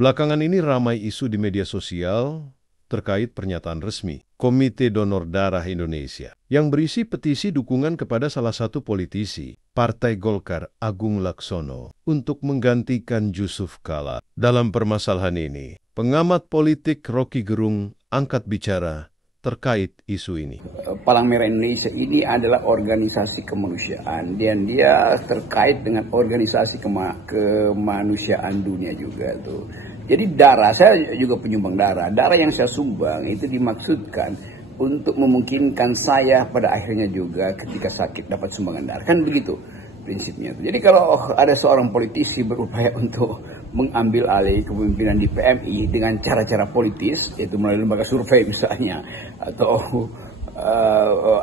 Belakangan ini ramai isu di media sosial terkait pernyataan resmi Komite Donor Darah Indonesia yang berisi petisi dukungan kepada salah satu politisi, Partai Golkar Agung Laksono, untuk menggantikan Jusuf Kalla. Dalam permasalahan ini, pengamat politik Rocky Gerung angkat bicara terkait isu ini. Palang Merah Indonesia ini adalah organisasi kemanusiaan dan dia terkait dengan organisasi kemanusiaan dunia juga tuh. Jadi darah, saya juga penyumbang darah. Darah yang saya sumbang itu dimaksudkan untuk memungkinkan saya pada akhirnya juga ketika sakit dapat sumbangan darah. Kan begitu prinsipnya. Jadi kalau ada seorang politisi berupaya untuk mengambil alih kepemimpinan di PMI dengan cara-cara politis, yaitu melalui lembaga survei misalnya, atau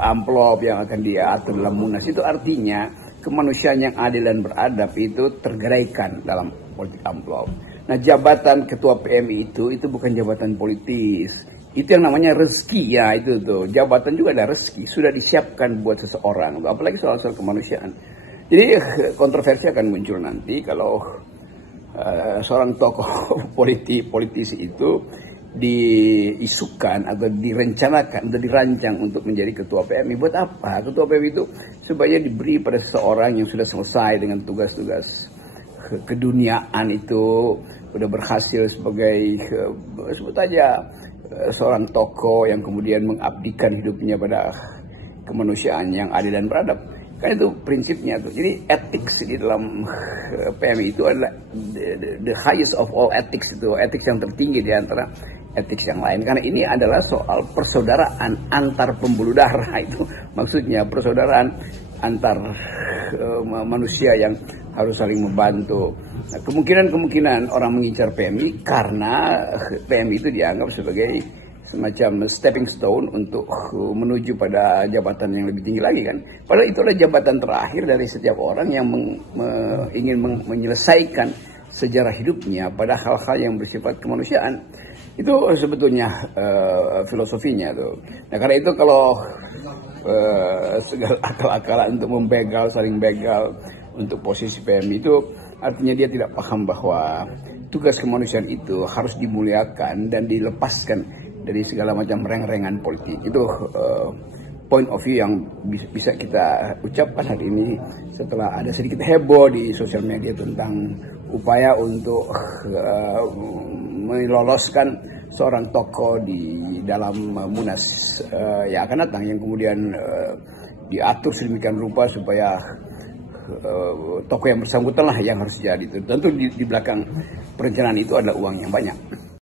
amplop yang akan diatur dalam Munas, itu artinya kemanusiaan yang adil dan beradab itu tergeraikan dalam politik amplop. Nah, jabatan ketua PMI itu bukan jabatan politis. Itu yang namanya rezeki ya, itu tuh. Jabatan juga ada rezeki, sudah disiapkan buat seseorang, apalagi soal-soal kemanusiaan. Jadi kontroversi akan muncul nanti kalau seorang tokoh politisi itu diisukan atau direncanakan atau dirancang untuk menjadi ketua PMI. Buat apa? Ketua PMI itu supaya diberi pada seseorang yang sudah selesai dengan tugas-tugas keduniaan itu, sudah berhasil sebagai sebut aja seorang tokoh yang kemudian mengabdikan hidupnya pada kemanusiaan yang adil dan beradab. Kan itu prinsipnya tuh. Jadi ethics di dalam PMI itu adalah the highest of all ethics, itu ethics yang tertinggi di antara ethics yang lain. Karena ini adalah soal persaudaraan antar pembuluh darah, itu maksudnya persaudaraan antar manusia yang harus saling membantu. Nah, kemungkinan orang mengincar PMI karena PMI itu dianggap sebagai semacam stepping stone untuk menuju pada jabatan yang lebih tinggi lagi kan. Padahal itu adalah jabatan terakhir dari setiap orang yang ingin menyelesaikan sejarah hidupnya pada hal-hal yang bersifat kemanusiaan. Itu sebetulnya filosofinya tuh. Nah, karena itu kalau segala akal-akalan untuk membegal, saling begal untuk posisi PMI itu artinya dia tidak paham bahwa tugas kemanusiaan itu harus dimuliakan dan dilepaskan dari segala macam reng-rengan politik. Itu point of view yang bisa kita ucapkan hari ini setelah ada sedikit heboh di sosial media tentang upaya untuk meloloskan seorang tokoh di dalam Munas yang akan datang, yang kemudian diatur sedemikian rupa supaya tokoh yang bersangkutan lah yang harus jadi itu. Tentu di belakang perencanaan itu adalah uang yang banyak.